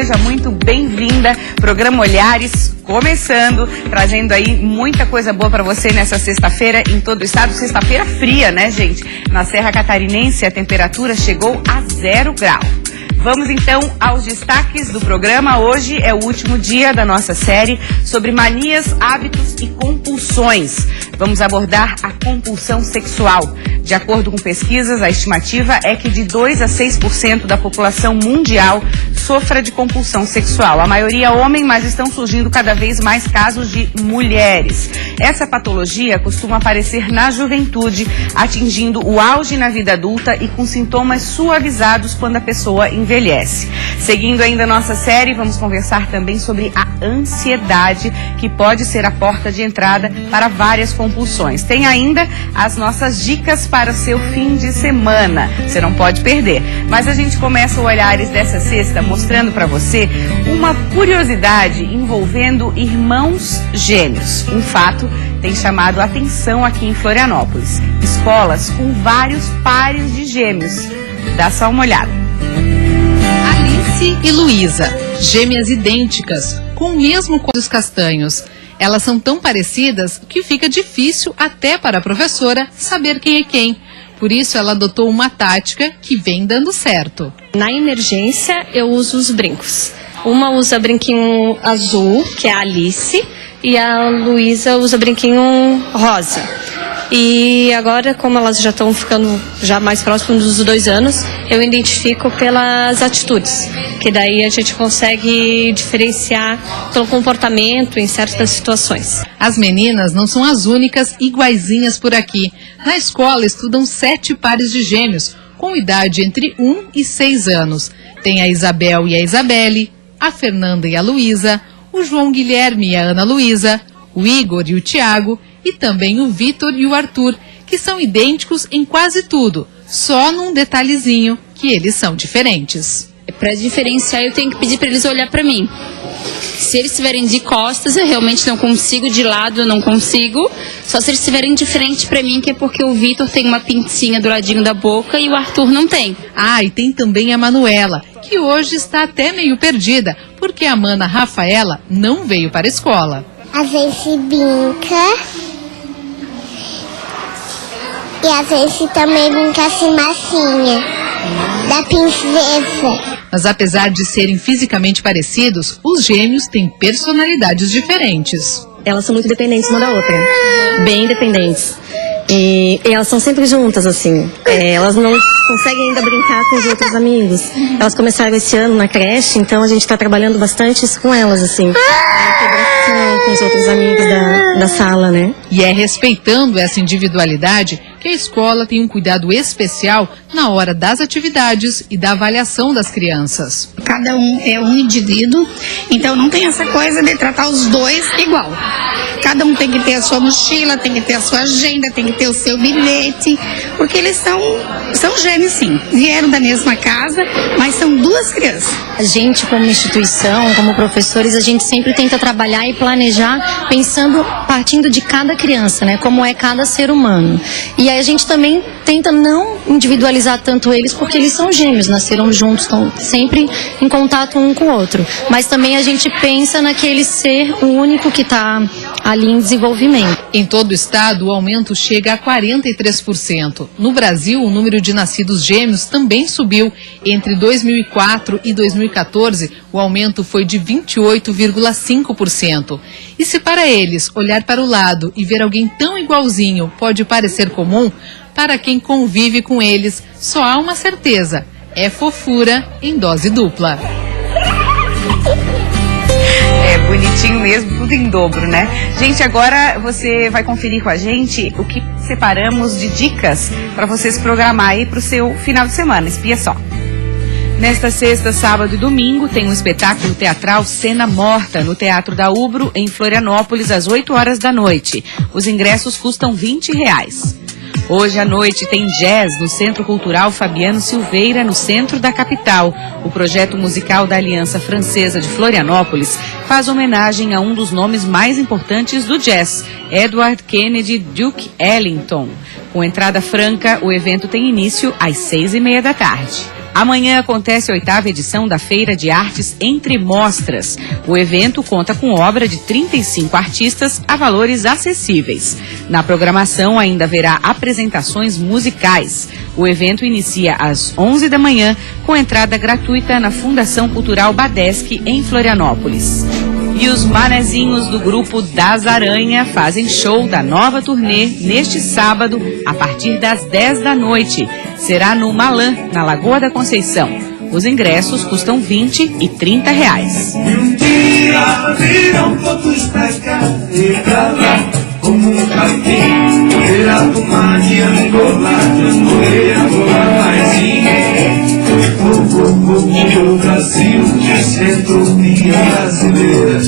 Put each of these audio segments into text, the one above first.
seja muito bem-vinda. Programa Olhares começando, trazendo aí muita coisa boa para você nessa sexta-feira em todo o estado. Sexta-feira fria, né, gente? Na Serra Catarinense a temperatura chegou a 0 grau. Vamos então aos destaques do programa. Hoje é o último dia da nossa série sobre manias, hábitos e compulsões. Vamos abordar a compulsão sexual. De acordo com pesquisas, a estimativa é que de 2 a 6% da população mundial sofra de compulsão sexual. A maioria homem, mas estão surgindo cada vez mais casos de mulheres. Essa patologia costuma aparecer na juventude, atingindo o auge na vida adulta e com sintomas suavizados quando a pessoa envelhece. Seguindo ainda a nossa série, vamos conversar também sobre a ansiedade, que pode ser a porta de entrada para várias compulsões. Tem ainda as nossas dicas para o seu fim de semana. Você não pode perder. Mas a gente começa o Olhares dessa sexta mostrando para você uma curiosidade envolvendo irmãos gêmeos. Um fato tem chamado a atenção aqui em Florianópolis. Escolas com vários pares de gêmeos. Dá só uma olhada. Alice e Luísa, gêmeas idênticas, com o mesmo cor dos castanhos. Elas são tão parecidas que fica difícil até para a professora saber quem é quem. Por isso ela adotou uma tática que vem dando certo. Na emergência eu uso os brincos. Uma usa brinquinho azul, que é a Alice, e a Luísa usa brinquinho rosa. E agora, como elas já estão ficando mais próximas dos 2 anos, eu identifico pelas atitudes, que daí a gente consegue diferenciar pelo comportamento em certas situações. As meninas não são as únicas iguaizinhas por aqui. Na escola estudam 7 pares de gêmeos, com idade entre 1 e 6 anos. Tem a Isabel e a Isabelle, a Fernanda e a Luísa, o João Guilherme e a Ana Luísa, o Igor e o Tiago, e também o Vitor e o Arthur, que são idênticos em quase tudo, só num detalhezinho que eles são diferentes. Para diferenciar, eu tenho que pedir para eles olhar para mim. Se eles estiverem de costas, eu realmente não consigo, de lado eu não consigo. Só se eles estiverem de frente para mim, que é porque o Vitor tem uma pintinha do ladinho da boca e o Arthur não tem. Ah, e tem também a Manuela, que hoje está até meio perdida, porque a mana Rafaela não veio para a escola. Às vezes brinca e às vezes também brinca assim massinha, da princesa. Mas apesar de serem fisicamente parecidos, os gêmeos têm personalidades diferentes. Elas são muito dependentes uma da outra, bem dependentes. E elas são sempre juntas, assim. Elas não conseguem ainda brincar com os outros amigos. Elas começaram esse ano na creche, então a gente está trabalhando bastante isso com elas, assim. Com os outros amigos da sala, né? E é respeitando essa individualidade que a escola tem um cuidado especial na hora das atividades e da avaliação das crianças. Cada um é um indivíduo, então não tem essa coisa de tratar os dois igual. Cada um tem que ter a sua mochila, tem que ter a sua agenda, tem que ter o seu bilhete, porque eles são gêmeos, sim. Vieram da mesma casa, mas são 2 crianças. A gente, como instituição, como professores, a gente sempre tenta trabalhar e planejar partindo de cada criança, né? Como é cada ser humano. E aí a gente também tenta não individualizar tanto eles, porque eles são gêmeos, nasceram juntos, estão sempre em contato um com o outro. Mas também a gente pensa naquele ser único que está ali em desenvolvimento. Em todo o estado, o aumento chega a 43%. No Brasil, o número de nascidos gêmeos também subiu. Entre 2004 e 2014, o aumento foi de 28,5%. E se para eles olhar para o lado e ver alguém tão igualzinho pode parecer comum, para quem convive com eles, só há uma certeza: é fofura em dose dupla. É bonitinho mesmo, tudo em dobro, né? Gente, agora você vai conferir com a gente o que separamos de dicas para você se programar aí para o seu final de semana. Espia só. Nesta sexta, sábado e domingo tem um espetáculo teatral Cena Morta no Teatro da Ubro, em Florianópolis, às 8 horas da noite. Os ingressos custam R$20. Hoje à noite tem jazz no Centro Cultural Fabiano Silveira, no centro da capital. O projeto musical da Aliança Francesa de Florianópolis faz homenagem a um dos nomes mais importantes do jazz, Edward Kennedy Duke Ellington. Com entrada franca, o evento tem início às 6:30 da tarde. Amanhã acontece a 8ª edição da Feira de Artes Entre Mostras. O evento conta com obra de 35 artistas a valores acessíveis. Na programação ainda haverá apresentações musicais. O evento inicia às 11 da manhã com entrada gratuita na Fundação Cultural Badeschi, em Florianópolis. E os manezinhos do grupo Das Aranha fazem show da nova turnê neste sábado, a partir das 10 da noite. Será no Malã, na Lagoa da Conceição. Os ingressos custam R$20 e R$30. Um dia viram todos pra cá e pra lá, como um capim, poeira do mar de Angola, poeira Angola mais ninguém. O Brasil, centro-pia brasileira,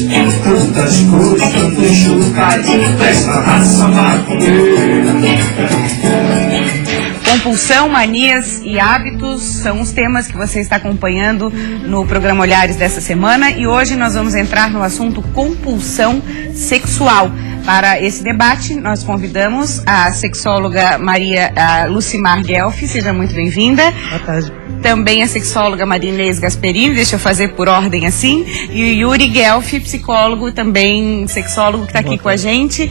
tantas cores, tantos chocais, dessa raça macumbeira. Compulsão, manias e hábitos são os temas que você está acompanhando no programa Olhares dessa semana, e hoje nós vamos entrar no assunto compulsão sexual. Para esse debate, nós convidamos a sexóloga Lucimar Guelfi, seja muito bem-vinda. Boa tarde. Também a sexóloga Marinês Gasperini, deixa eu fazer por ordem assim, e o Yuri Guelfi, psicólogo, também sexólogo, que está aqui com a gente.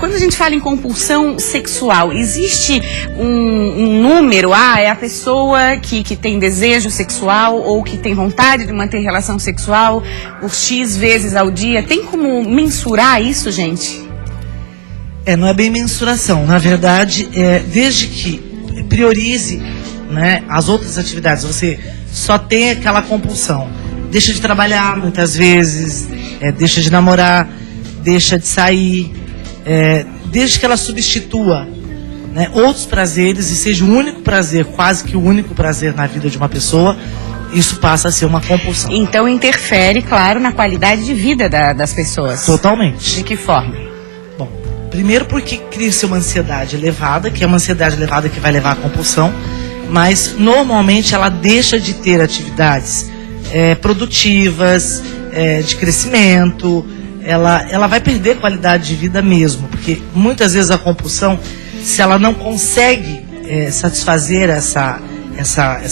Quando a gente fala em compulsão sexual, existe um número? É a pessoa que tem desejo sexual ou que tem vontade de manter relação sexual por X vezes ao dia? Tem como mensurar isso, gente? Não é bem mensuração. Na verdade, desde que priorize, né, as outras atividades, você só tem aquela compulsão. Deixa de trabalhar muitas vezes, deixa de namorar, deixa de sair, desde que ela substitua, né, outros prazeres e seja o único prazer, quase que o único prazer na vida de uma pessoa, isso passa a ser uma compulsão. Então interfere, claro, na qualidade de vida das pessoas. Totalmente. De que forma? Bom, primeiro porque cria-se uma ansiedade elevada, que é uma ansiedade elevada que vai levar à compulsão, mas normalmente ela deixa de ter atividades produtivas, de crescimento, ela vai perder qualidade de vida mesmo, porque muitas vezes a compulsão, se ela não consegue satisfazer essa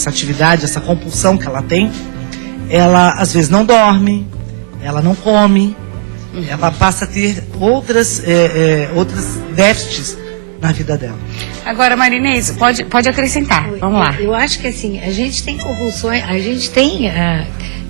atividade, essa compulsão que ela tem, ela às vezes não dorme, ela não come, ela passa a ter outras déficits na vida dela. Agora, Marinês, pode acrescentar. Vamos lá. Eu acho que assim, a gente tem compulsões, a gente tem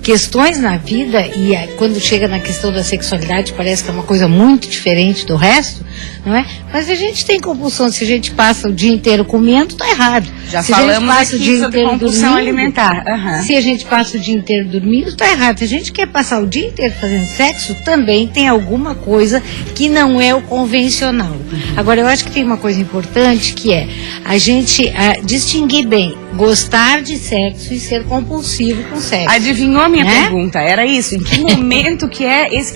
questões na vida, e quando chega na questão da sexualidade parece que é uma coisa muito diferente do resto, não é? Mas a gente tem compulsão. Se a gente passa o dia inteiro comendo, tá errado. Já se falamos a gente passa aqui o dia sobre inteiro compulsão dormindo, alimentar. Se a gente passa o dia inteiro dormindo, tá errado. Se a gente quer passar o dia inteiro fazendo sexo, também tem alguma coisa que não é o convencional. Agora, eu acho que tem uma coisa importante, que é a gente distinguir bem gostar de sexo e ser compulsivo com sexo. Adivinhou a minha pergunta? Era isso? Em que momento que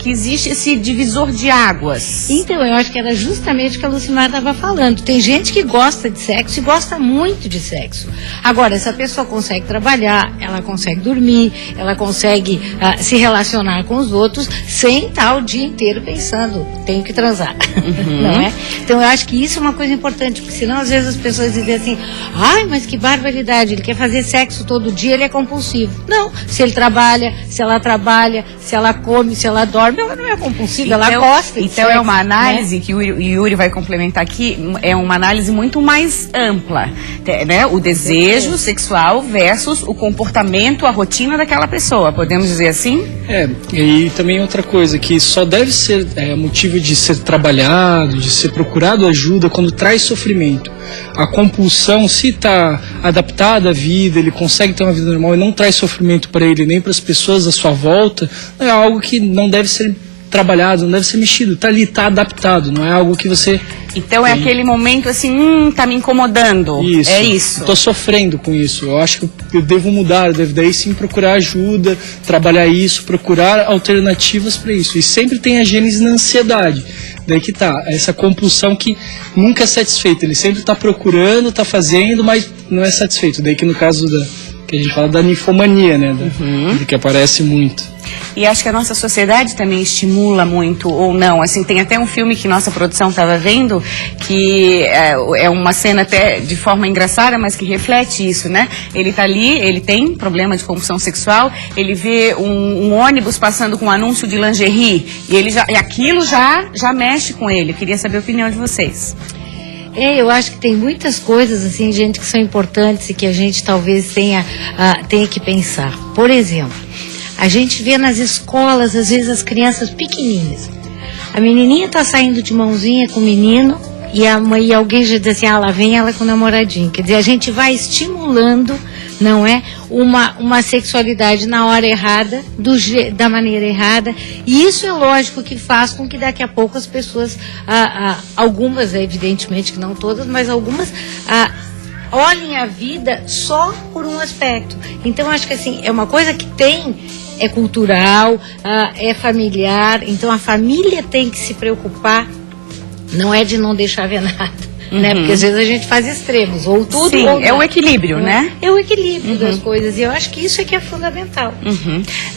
existe esse divisor de águas? Então, eu acho que era justamente o que a Lucimar estava falando. Tem gente que gosta de sexo e gosta muito de sexo. Agora, essa pessoa consegue trabalhar, ela consegue dormir, ela consegue se relacionar com os outros sem estar o dia inteiro pensando, tenho que transar. Não é? Então, eu acho que isso é uma coisa importante, porque senão às vezes as pessoas dizem assim, ai, mas que barbaridade, ele quer fazer sexo todo dia, ele é compulsivo. Não, se ele trabalha, se ela trabalha, se ela come, se ela dorme, ela não é compulsiva, ela gosta de Então sexo, é uma análise, né? que o Yuri vai complementar aqui, é uma análise muito mais ampla, né? O desejo sexual versus o comportamento, a rotina daquela pessoa, podemos dizer assim? E também outra coisa, que só deve ser motivo de ser trabalhado, de ser procurado ajuda quando traz sofrimento. A compulsão, se está adaptada à vida, ele consegue ter uma vida normal e não traz sofrimento para ele nem para as pessoas à sua volta, é algo que não deve ser trabalhado, não deve ser mexido, está ali, está adaptado, não é algo que você... Então é aquele momento assim, tá me incomodando. Isso. É isso. Estou sofrendo com isso. Eu acho que eu devo mudar, eu devo daí sim procurar ajuda, trabalhar isso, procurar alternativas para isso. E sempre tem a gênese na ansiedade. Daí que tá, essa compulsão que nunca é satisfeita. Ele sempre está procurando, está fazendo, mas não é satisfeito. Daí que no caso que a gente fala da ninfomania, né? Que aparece muito. E acho que a nossa sociedade também estimula muito, ou não. Assim, tem até um filme que nossa produção estava vendo, que é uma cena até de forma engraçada, mas que reflete isso, né? Ele tá ali, ele tem problema de compulsão sexual, ele vê um ônibus passando com um anúncio de lingerie, e aquilo já mexe com ele. Eu queria saber a opinião de vocês. Eu acho que tem muitas coisas, assim, gente, que são importantes e que a gente talvez tenha que pensar. Por exemplo, a gente vê nas escolas, às vezes, as crianças pequenininhas. A menininha está saindo de mãozinha com o menino e alguém já diz assim, lá vem ela com o namoradinho. Quer dizer, a gente vai estimulando, não é, uma sexualidade na hora errada, da maneira errada, e isso é lógico que faz com que daqui a pouco as pessoas, algumas, evidentemente que não todas, mas algumas olhem a vida só por um aspecto. Então acho que assim, é uma coisa que é cultural, é familiar, então a família tem que se preocupar, não é de não deixar ver nada. Né? Porque às vezes a gente faz extremos, ou tudo Sim, ou nada. É o equilíbrio, né? É o equilíbrio das coisas, e eu acho que isso é que é fundamental.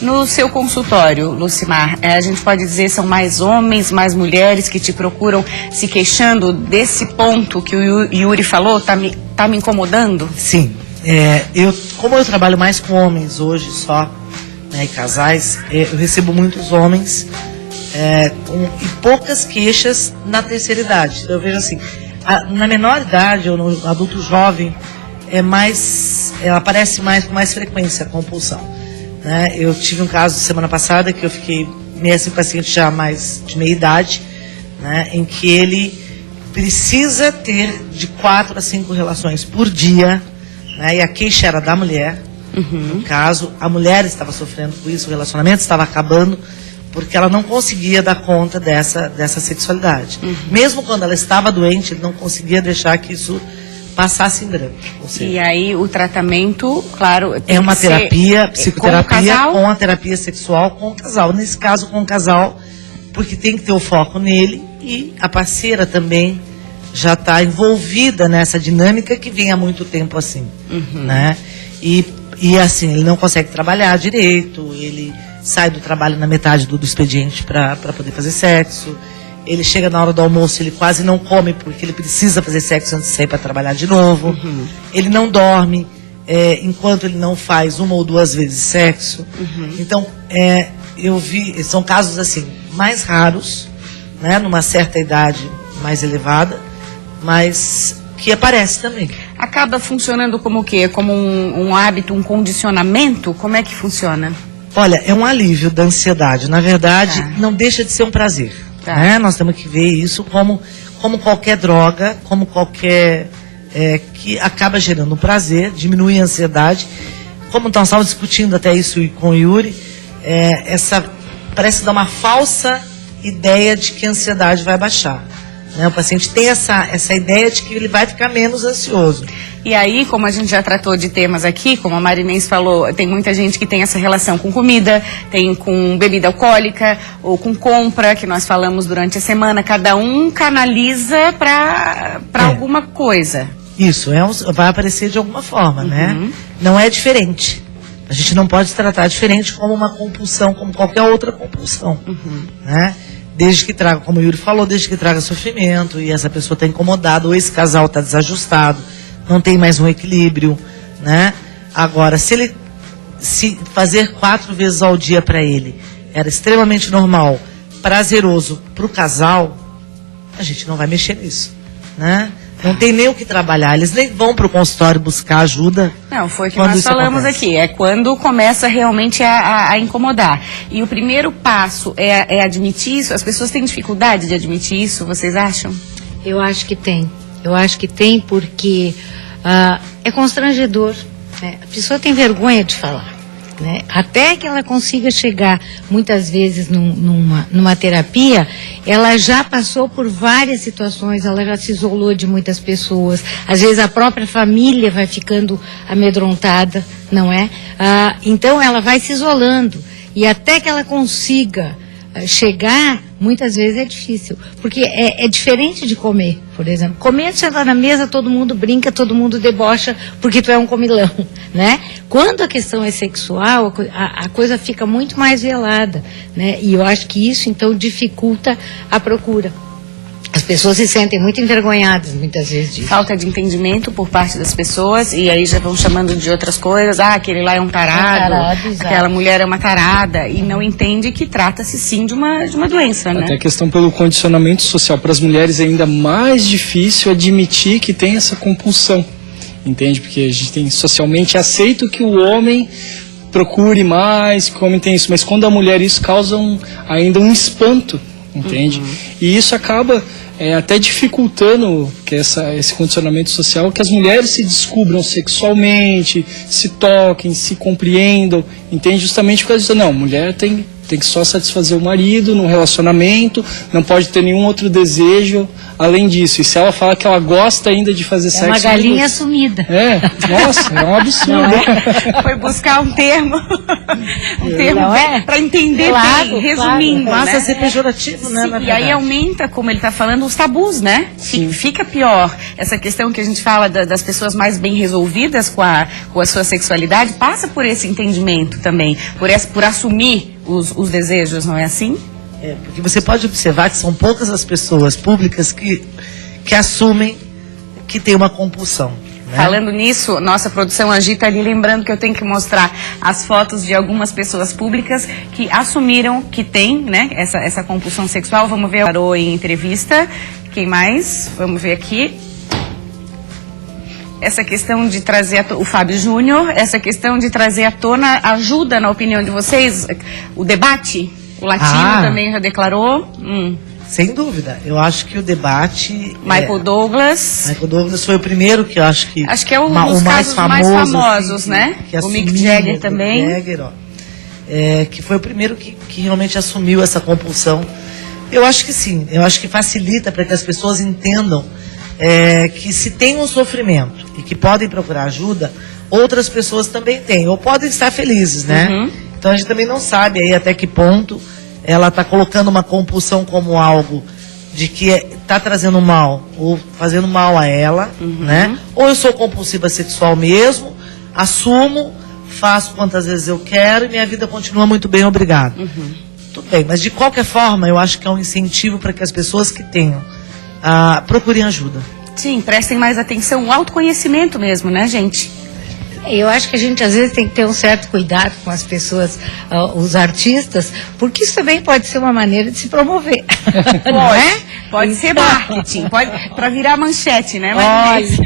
No seu consultório, Lucimar, a gente pode dizer são mais homens, mais mulheres que te procuram se queixando desse ponto que o Yuri falou, tá me incomodando? Sim. Como eu trabalho mais com homens hoje só, né, e casais, eu recebo muitos homens e poucas queixas na terceira idade. Eu vejo assim, na menor idade ou no adulto jovem aparece com mais frequência a compulsão, né? Eu tive um caso semana passada que eu fiquei nesse paciente já mais de meia idade, né, em que ele precisa ter de 4 a 5 relações por dia, né, e a queixa era da mulher. No caso, a mulher estava sofrendo com isso, o relacionamento estava acabando, porque ela não conseguia dar conta dessa sexualidade. Mesmo quando ela estava doente, ele não conseguia deixar que isso passasse em branco. E aí o tratamento, claro, é uma terapia, psicoterapia com a terapia sexual com o casal. Nesse caso, com o casal, porque tem que ter o foco nele e a parceira também já está envolvida nessa dinâmica que vem há muito tempo assim, né? E assim, ele não consegue trabalhar direito, ele sai do trabalho na metade do expediente para poder fazer sexo. Ele chega na hora do almoço, ele quase não come porque ele precisa fazer sexo antes de sair para trabalhar de novo. Ele não dorme enquanto ele não faz 1 ou 2 vezes sexo. Então, eu vi, são casos assim, mais raros, né, numa certa idade mais elevada, mas que aparece também. Acaba funcionando como o quê? Como um hábito, um condicionamento? Como é que funciona? Olha, é um alívio da ansiedade. Na verdade, não deixa de ser um prazer. Né? Nós temos que ver isso como qualquer droga, como qualquer... que acaba gerando um prazer, diminui a ansiedade. Como nós estávamos discutindo até isso com o Yuri, parece dar uma falsa ideia de que a ansiedade vai baixar. Né? O paciente tem essa ideia de que ele vai ficar menos ansioso. E aí, como a gente já tratou de temas aqui, como a Marinês falou, tem muita gente que tem essa relação com comida, tem com bebida alcoólica ou com compra, que nós falamos durante a semana. Cada um canaliza para alguma coisa. Isso, vai aparecer de alguma forma, né? Não é diferente. A gente não pode tratar diferente como uma compulsão, como qualquer outra compulsão, né? Desde que traga, como o Yuri falou, desde que traga sofrimento e essa pessoa está incomodada ou esse casal está desajustado, não tem mais um equilíbrio, né? Agora, se fazer 4 vezes ao dia para ele era extremamente normal, prazeroso para o casal, a gente não vai mexer nisso, né? Não tem nem o que trabalhar, eles nem vão para o consultório buscar ajuda. Não, foi o que nós falamos aqui, é quando começa realmente a incomodar. E o primeiro passo é admitir isso? As pessoas têm dificuldade de admitir isso, vocês acham? Eu acho que tem. Eu acho que tem porque é constrangedor. Né? A pessoa tem vergonha de falar. Né? Até que ela consiga chegar, muitas vezes, numa terapia, ela já passou por várias situações, ela já se isolou de muitas pessoas. Às vezes a própria família vai ficando amedrontada, não é? Então ela vai se isolando. E até que ela consiga chegar muitas vezes é difícil, porque é diferente de comer, por exemplo. Comer, você tá na mesa, todo mundo brinca, todo mundo debocha, porque tu é um comilão, né? Quando a questão é sexual, a coisa fica muito mais velada, né? E eu acho que isso, então, dificulta a procura. As pessoas se sentem muito envergonhadas, muitas vezes, disso. Falta de entendimento por parte das pessoas, e aí já vão chamando de outras coisas. Ah, aquele lá é um tarado, aquela mulher é uma tarada, e não entende que trata-se sim de uma doença, né? Até a questão pelo condicionamento social. Para as mulheres é ainda mais difícil admitir que tem essa compulsão, entende? Porque a gente tem socialmente aceito que o homem procure mais, que o homem tem isso, mas quando a mulher isso causa ainda um espanto, entende? E isso acaba até dificultando que esse condicionamento social, que as mulheres se descubram sexualmente, se toquem, se compreendam, entende? Justamente por causa disso. Não, mulher tem que só satisfazer o marido no relacionamento, não pode ter nenhum outro desejo além disso. E se ela fala que ela gosta ainda de fazer sexo... É uma galinha sumida. Nossa, é um absurdo. Foi buscar um termo para entender bem, resumindo. Claro. Passa né? a ser pejorativo, né? Sim, e aí aumenta, como ele está falando, os tabus, né? Fica pior. Essa questão que a gente fala das pessoas mais bem resolvidas com a sua sexualidade, passa por esse entendimento também, por assumir os desejos, não é assim? Porque você pode observar que são poucas as pessoas públicas que assumem que tem uma compulsão. Né? Falando nisso, nossa produção agita ali, lembrando que eu tenho que mostrar as fotos de algumas pessoas públicas que assumiram que tem, né, essa compulsão sexual. Vamos ver, parou em entrevista. Quem mais? Vamos ver aqui. Essa questão de trazer o Fábio Júnior, essa questão de trazer à tona, ajuda, na opinião de vocês, o debate? O Latino também já declarou? Sem dúvida. Eu acho que o debate... Michael Douglas foi o primeiro que eu acho que... Acho que é um dos casos mais famosos, né? O Mick Jagger também. Que foi o primeiro que realmente assumiu essa compulsão. Eu acho que sim. Eu acho que facilita para que as pessoas entendam que se tem um sofrimento e que podem procurar ajuda, outras pessoas também têm. Ou podem estar felizes, né? Então a gente também não sabe aí até que ponto ela está colocando uma compulsão como algo de que está trazendo mal ou fazendo mal a ela, né? Ou eu sou compulsiva sexual mesmo, assumo, faço quantas vezes eu quero e minha vida continua muito bem, obrigado. Tudo bem, mas de qualquer forma eu acho que é um incentivo para que as pessoas que tenham procurem ajuda. Sim, prestem mais atenção, o autoconhecimento mesmo, né, gente? Eu acho que a gente às vezes tem que ter um certo cuidado com as pessoas, os artistas, porque isso também pode ser uma maneira de se promover. Não é? Pode ser marketing, para virar manchete, né? Mas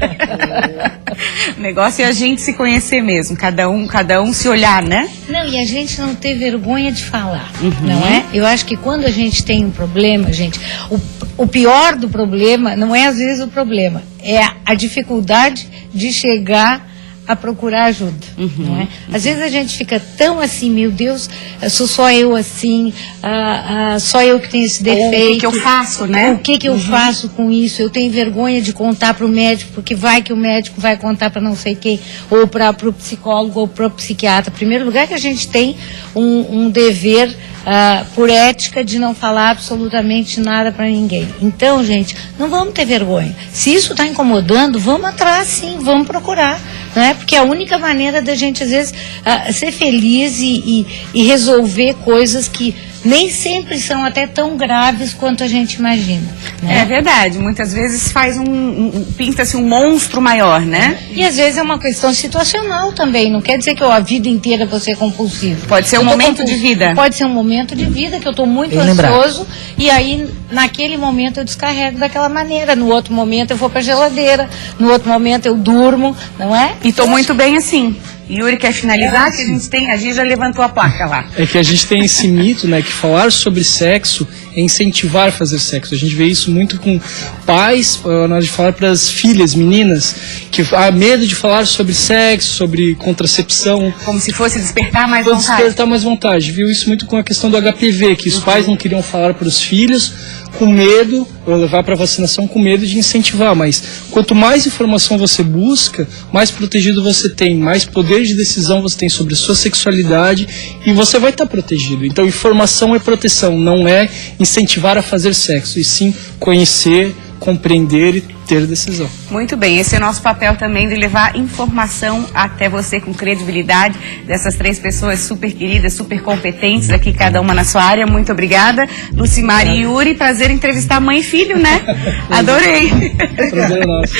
o negócio é a gente se conhecer mesmo, cada um se olhar, né? Não, e a gente não ter vergonha de falar, não é? Eu acho que quando a gente tem um problema, gente, o pior do problema não é às vezes o problema, é a dificuldade de chegar a procurar ajuda, não é? Às vezes a gente fica tão assim, meu Deus, sou só eu assim, só eu que tenho esse defeito. O que eu faço, né? O que eu faço com isso? Eu tenho vergonha de contar para o médico, porque vai que o médico vai contar para não sei quem, ou para o psicólogo, ou para o psiquiatra. Em primeiro lugar que a gente tem um dever por ética de não falar absolutamente nada para ninguém. Então, gente, não vamos ter vergonha. Se isso está incomodando, vamos atrás sim, vamos procurar. Né? Porque é a única maneira da gente, às vezes, ser feliz e resolver coisas que nem sempre são até tão graves quanto a gente imagina. Né? É verdade, muitas vezes pinta-se um monstro maior, né? E às vezes é uma questão situacional também, não quer dizer que eu a vida inteira vou ser compulsivo. Pode ser um momento de vida. Pode ser um momento de vida que eu estou muito ansioso e aí naquele momento eu descarrego daquela maneira, no outro momento eu vou para a geladeira, no outro momento eu durmo, não é? E estou muito bem assim. Yuri, quer finalizar? Que a gente já levantou a placa lá. É que a gente tem esse mito, né, que falar sobre sexo é incentivar a fazer sexo. A gente vê isso muito com pais, na hora de falar para as filhas, meninas, que há medo de falar sobre sexo, sobre contracepção. Como se fosse despertar mais vontade. Despertar mais vontade. Viu isso muito com a questão do HPV, que os pais não queriam falar para os filhos, com medo, ou levar para vacinação com medo de incentivar, mas quanto mais informação você busca, mais protegido você tem, mais poder de decisão você tem sobre a sua sexualidade e você vai estar protegido. Então informação é proteção, não é incentivar a fazer sexo, e sim conhecer, compreender e ter decisão. Muito bem, esse é o nosso papel também, de levar informação até você com credibilidade, dessas 3 pessoas super queridas, super competentes aqui, cada uma na sua área. Muito obrigada, Lucimar e Yuri. Prazer entrevistar mãe e filho, né? Adorei. Prazer é nosso.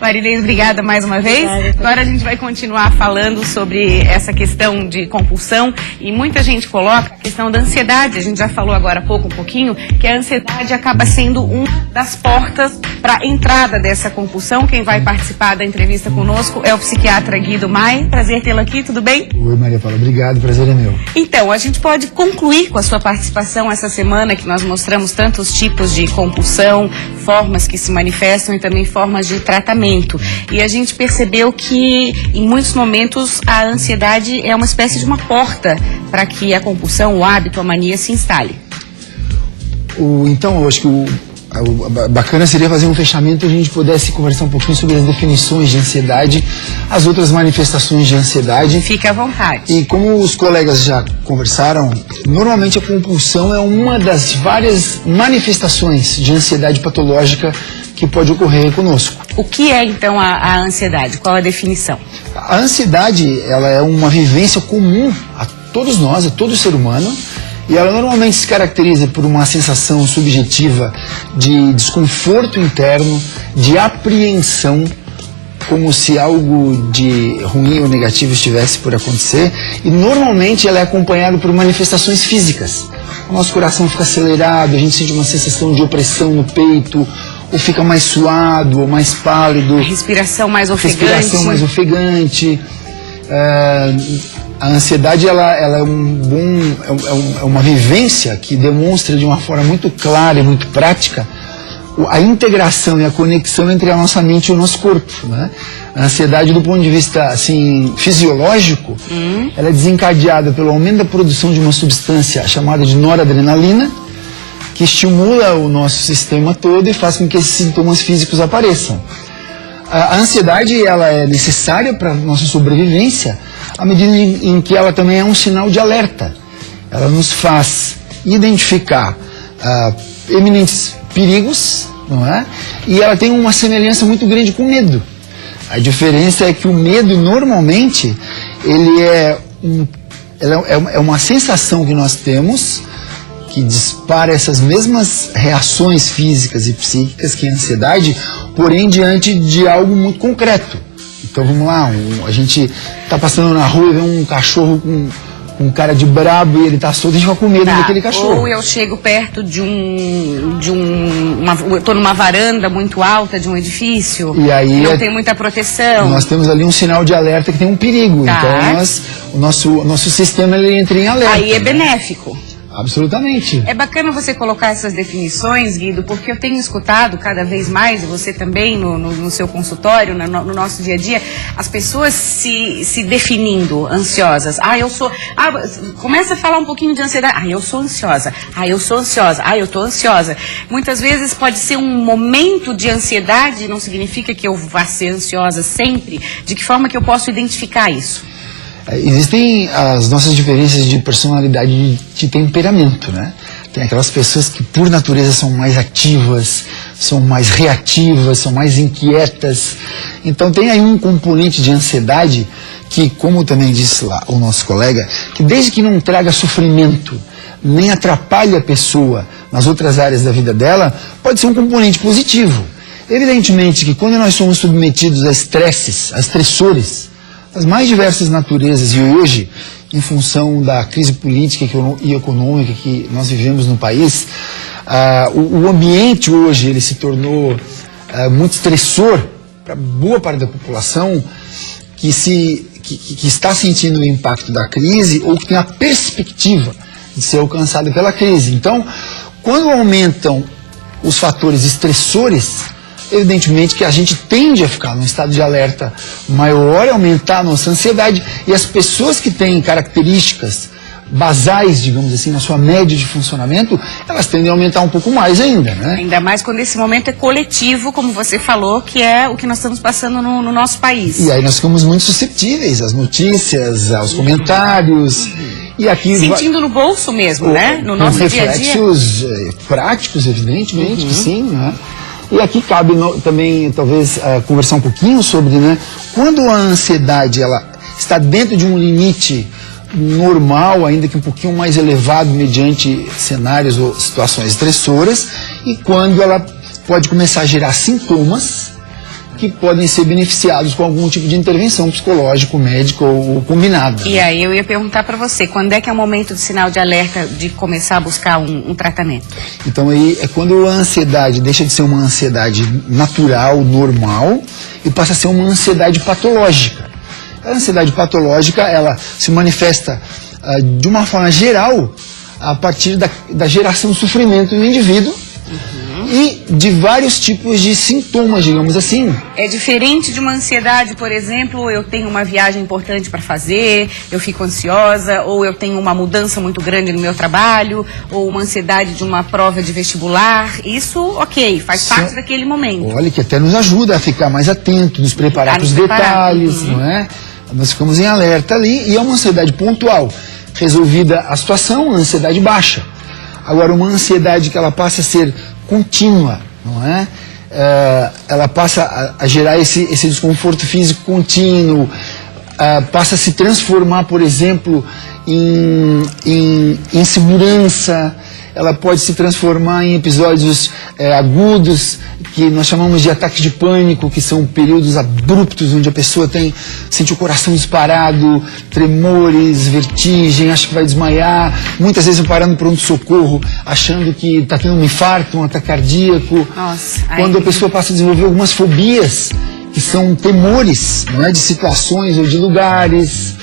Marilene, obrigada mais uma vez. Agora a gente vai continuar falando sobre essa questão de compulsão, e muita gente coloca a questão da ansiedade. A gente já falou agora há pouco, um pouquinho, que a ansiedade acaba sendo uma das portas para a entrada dessa compulsão. Quem vai participar da entrevista conosco é o psiquiatra Guido Mai. Prazer tê-lo aqui, tudo bem? Oi, Maria Paula, obrigado, prazer é meu. Então, a gente pode concluir com a sua participação essa semana, que nós mostramos tantos tipos de compulsão, formas que se manifestam e também formas de tratamento. E a gente percebeu que, em muitos momentos, a ansiedade é uma espécie de uma porta para que a compulsão, o hábito, a mania se instale. Então, eu acho que o bacana seria fazer um fechamento e a gente pudesse conversar um pouquinho sobre as definições de ansiedade, as outras manifestações de ansiedade. Fique à vontade. E como os colegas já conversaram, normalmente a compulsão é uma das várias manifestações de ansiedade patológica que pode ocorrer conosco. O que é, então, a ansiedade? Qual a definição? A ansiedade, ela é uma vivência comum a todos nós, a todo ser humano, e ela normalmente se caracteriza por uma sensação subjetiva de desconforto interno, de apreensão, como se algo de ruim ou negativo estivesse por acontecer, e normalmente ela é acompanhada por manifestações físicas. O nosso coração fica acelerado, a gente sente uma sensação de opressão no peito, ou fica mais suado, ou mais pálido. A respiração mais ofegante. Respiração mais ofegante. A ansiedade ela é uma vivência que demonstra de uma forma muito clara e muito prática a integração e a conexão entre a nossa mente e o nosso corpo, né? A ansiedade, do ponto de vista assim, fisiológico, ela é desencadeada pelo aumento da produção de uma substância chamada de noradrenalina, que estimula o nosso sistema todo e faz com que esses sintomas físicos apareçam. A ansiedade ela é necessária para a nossa sobrevivência, à medida em que ela também é um sinal de alerta. Ela nos faz identificar eminentes perigos, não é? E ela tem uma semelhança muito grande com o medo. A diferença é que o medo, normalmente, ele é uma sensação que nós temos que dispara essas mesmas reações físicas e psíquicas que a ansiedade, porém diante de algo muito concreto. Então vamos lá, a gente está passando na rua e vê um cachorro com um cara de brabo e ele tá solto, a gente vai com medo daquele cachorro. Ou eu chego perto eu tô numa varanda muito alta de um edifício, e aí não tem muita proteção. Nós temos ali um sinal de alerta que tem um perigo. Então o nosso sistema ele entra em alerta. Aí é benéfico. Absolutamente. É bacana você colocar essas definições, Guido, porque eu tenho escutado cada vez mais, e você também no seu consultório, no nosso dia a dia, as pessoas se definindo ansiosas. Eu sou... começa a falar um pouquinho de ansiedade. Eu sou ansiosa. Eu sou ansiosa. Eu tô ansiosa. Muitas vezes pode ser um momento de ansiedade, não significa que eu vá ser ansiosa sempre. De que forma que eu posso identificar isso? Existem as nossas diferenças de personalidade, de temperamento, né? Tem aquelas pessoas que por natureza são mais ativas, são mais reativas, são mais inquietas. Então tem aí um componente de ansiedade que, como também disse lá o nosso colega, que desde que não traga sofrimento, nem atrapalhe a pessoa nas outras áreas da vida dela, pode ser um componente positivo. Evidentemente que quando nós somos submetidos a estresses, a estressores, as mais diversas naturezas, e hoje, em função da crise política e econômica que nós vivemos no país, o ambiente hoje ele se tornou muito estressor para boa parte da população que está sentindo o impacto da crise ou que tem a perspectiva de ser alcançada pela crise. Então, quando aumentam os fatores estressores, evidentemente que a gente tende a ficar num estado de alerta maior, aumentar a nossa ansiedade, e as pessoas que têm características basais, digamos assim, na sua média de funcionamento, elas tendem a aumentar um pouco mais ainda, né? Ainda mais quando esse momento é coletivo, como você falou, que é o que nós estamos passando no nosso país. E aí nós ficamos muito suscetíveis às notícias, aos comentários. E aqui sentindo no bolso mesmo, né? No nosso dia a dia. Reflexos práticos, evidentemente, que sim, né? E aqui cabe também, talvez, conversar um pouquinho sobre, né? Quando a ansiedade, ela está dentro de um limite normal, ainda que um pouquinho mais elevado mediante cenários ou situações estressoras, e quando ela pode começar a gerar sintomas que podem ser beneficiados com algum tipo de intervenção psicológica, médica ou combinada. E aí eu ia perguntar para você, quando é que é o momento de sinal de alerta de começar a buscar um tratamento? Então aí é quando a ansiedade deixa de ser uma ansiedade natural, normal, e passa a ser uma ansiedade patológica. A ansiedade patológica, ela se manifesta de uma forma geral a partir da geração de sofrimento no indivíduo e de vários tipos de sintomas, digamos assim. É diferente de uma ansiedade, por exemplo, eu tenho uma viagem importante para fazer, eu fico ansiosa, ou eu tenho uma mudança muito grande no meu trabalho, ou uma ansiedade de uma prova de vestibular. Isso, ok, faz parte daquele momento. Olha, que até nos ajuda a ficar mais atento, nos preparar para os detalhes, não é? Nós ficamos em alerta ali, e é uma ansiedade pontual. Resolvida a situação, a ansiedade baixa. Agora, uma ansiedade que ela passa a ser contínua, não é? Ela passa a gerar esse desconforto físico contínuo, passa a se transformar, por exemplo, em insegurança. Ela pode se transformar em episódios agudos, que nós chamamos de ataques de pânico, que são períodos abruptos, onde a pessoa sente o coração disparado, tremores, vertigem, acha que vai desmaiar, muitas vezes parando no pronto-socorro, achando que está tendo um infarto, um ataque cardíaco. Nossa, quando a pessoa passa a desenvolver algumas fobias, que são temores, não é, de situações ou de lugares.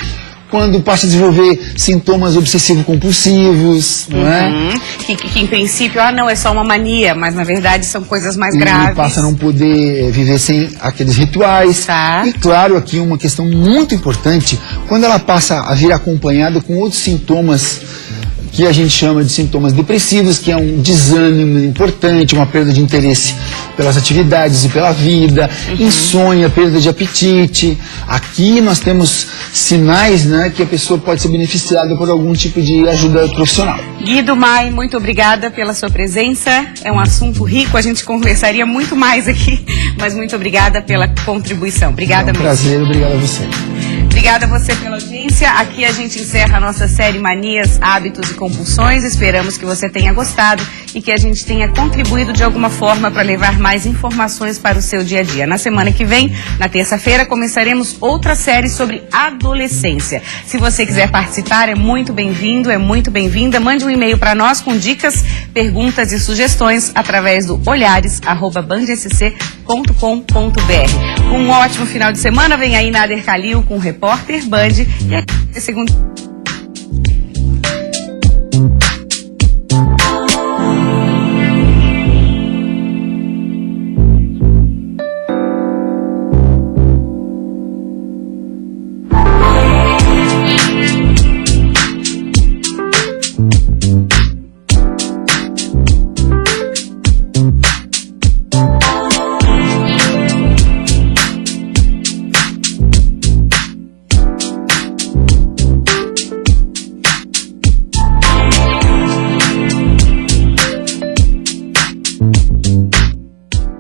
Quando passa a desenvolver sintomas obsessivo-compulsivos, não é? Que em princípio, não, é só uma mania, mas na verdade são coisas mais graves. E passa a não poder viver sem aqueles rituais. Tá. E claro, aqui uma questão muito importante, quando ela passa a vir acompanhada com outros sintomas que a gente chama de sintomas depressivos, que é um desânimo importante, uma perda de interesse pelas atividades e pela vida, insônia, perda de apetite. Aqui nós temos sinais, né, que a pessoa pode ser beneficiada por algum tipo de ajuda profissional. Guido Mai, muito obrigada pela sua presença. É um assunto rico, a gente conversaria muito mais aqui, mas muito obrigada pela contribuição. Obrigada mesmo. É um prazer, obrigado a você. Obrigada a você pela audiência. Aqui a gente encerra a nossa série Manias, Hábitos e Compulsões. Esperamos que você tenha gostado e que a gente tenha contribuído de alguma forma para levar mais informações para o seu dia a dia. Na semana que vem, na terça-feira, começaremos outra série sobre adolescência. Se você quiser participar, é muito bem-vindo, é muito bem-vinda. Mande um e-mail para nós com dicas, perguntas e sugestões através do olhares@bandsc.com.br. Um ótimo final de semana. Vem aí Nader Kalil com o Repórter Band e a segunda